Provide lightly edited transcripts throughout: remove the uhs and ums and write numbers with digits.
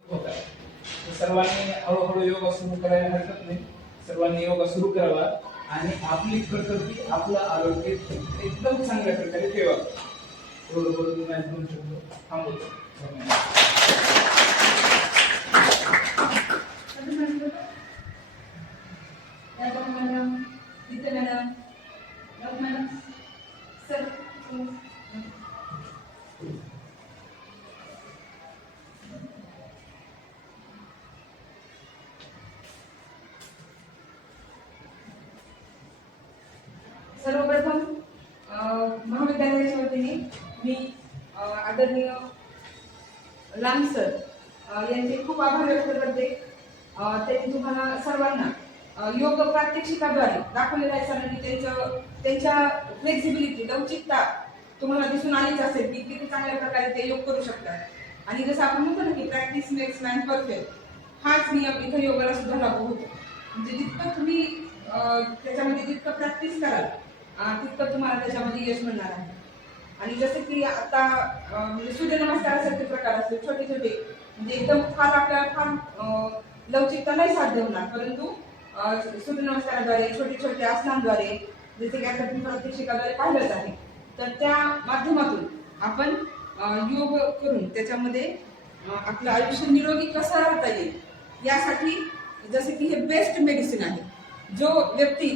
होतात. तर सर्वांनी हळूहळू योगा सुरू करायला हरकत नाही. सर्वांनी योगा सुरू करावा आणि आपली प्रकृती आपलं आरोग्य एकदम चांगल्या प्रकारे ठेवावं. एवढं बोलून मी आज दोन शब्द थांबवतो. सर्वप्रथम महाविद्यालयाच्या वतीने मी आदरणीय लांब सर यांचे खूप आभार व्यक्त करते. त्यांनी तुम्हाला सर्वांना योग प्रात्यक्षिकाद्वारे दाखवलेल्या आहे. सरांनी त्यांच्या फ्लेक्झिबिलिटी लवचिकता तुम्हाला दिसून आलीच असेल की किती चांगल्या प्रकारे ते योग करू शकतात. आणि जसं आपण म्हणतो ना की प्रॅक्टिस मेक्स मॅन परफेक्ट, हाच नियम इथं योगाला सुद्धा लागू होतो. म्हणजे जितकं तुम्ही त्याच्यामध्ये जितकं प्रॅक्टिस कराल तितकं तुम्हाला त्याच्यामध्ये यश मिळणार आहे. आणि जसं की आता म्हणजे सूर्यनमस्कारासारखे प्रकार असते छोटे छोटे, म्हणजे एकदम फार आपल्याला फार लवचिकता नाही साध्य होणार, परंतु सूर्यनमस्काराद्वारे छोटे छोटे आसनांद्वारे जसे की आता प्रात्यक्षिकाद्वारे पाहिलंच आहे, तर त्या माध्यमातून आपण योग करून त्याच्यामध्ये आपलं आयुष्य निरोगी कसं राहता येईल यासाठी जसे की हे बेस्ट मेडिसिन आहे. जो व्यक्ती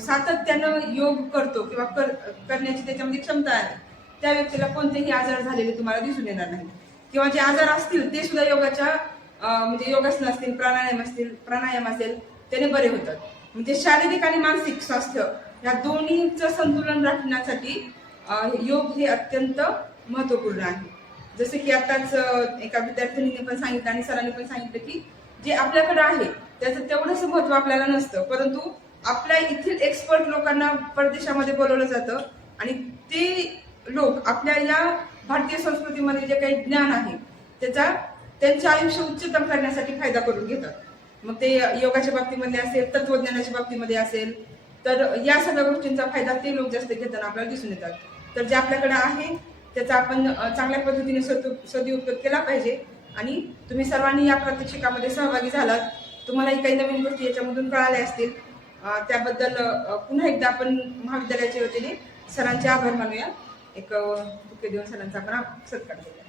सातत्यानं योग करतो किंवा करण्याची त्याच्यामध्ये क्षमता आहे त्या व्यक्तीला कोणतेही आजार झालेले तुम्हाला दिसून येणार नाही. किंवा जे आजार असतील ते सुद्धा योगाच्या म्हणजे योगासन असतील, प्राणायाम असेल त्याने बरे होतात. म्हणजे शारीरिक आणि मानसिक स्वास्थ्य या दोन्हीचं संतुलन राखण्यासाठी योग हे अत्यंत महत्वपूर्ण आहे. जसे की आताच एका विद्यार्थिनीने पण सांगितलं आणि सरांनी पण सांगितलं की जे आपल्याकडे आहे त्याचं तेवढंच महत्व आपल्याला नसतं, परंतु आपल्या इथील एक्सपर्ट लोकांना परदेशामध्ये बोलवलं जातं आणि ते लोक आपल्या या भारतीय संस्कृतीमध्ये जे काही ज्ञान आहे त्यांचं आयुष्य उच्चतम करण्यासाठी फायदा करून घेतात. मग ते योगाच्या बाबतीमध्ये असेल, तत्वज्ञानाच्या बाबतीमध्ये असेल, तर या सगळ्या गोष्टींचा फायदा ते लोक जास्त घेताना आपल्याला दिसून येतात. तर जे आपल्याकडे आहे त्याचा आपण चांगल्या पद्धतीने सदुपयोग केला पाहिजे. आणि तुम्ही सर्वांनी या प्रात्यक्षिकामध्ये सहभागी झालात, तुम्हालाही काही नवीन गोष्टी याच्यामधून कळाल्या असतील. त्याबद्दल पुन्हा एकदा आपण महाविद्यालयाच्या वतीने सरांचे आभार मानूया. एक बुके देऊन सरांचा आपण सत्कार करूया.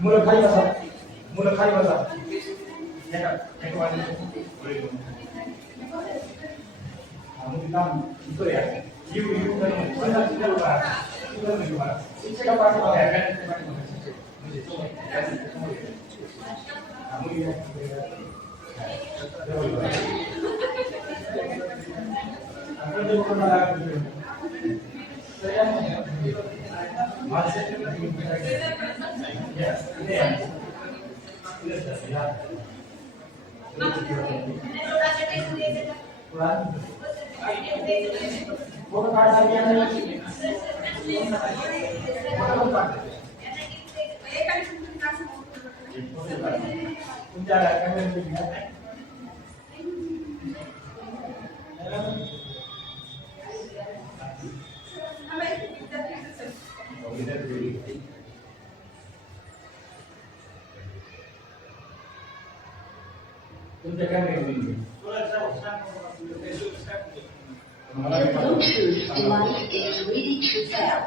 मुलं खाली बसा. तुमच्या काय Bluetooth device is ready to pair.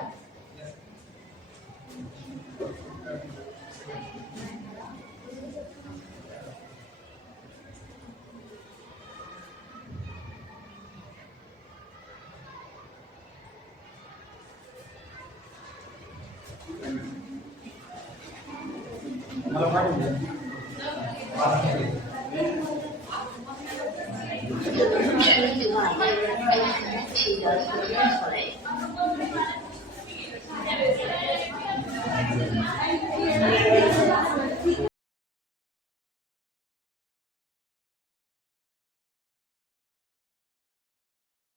मला पाठवून द्या. The Bluetooth device is connected successfully.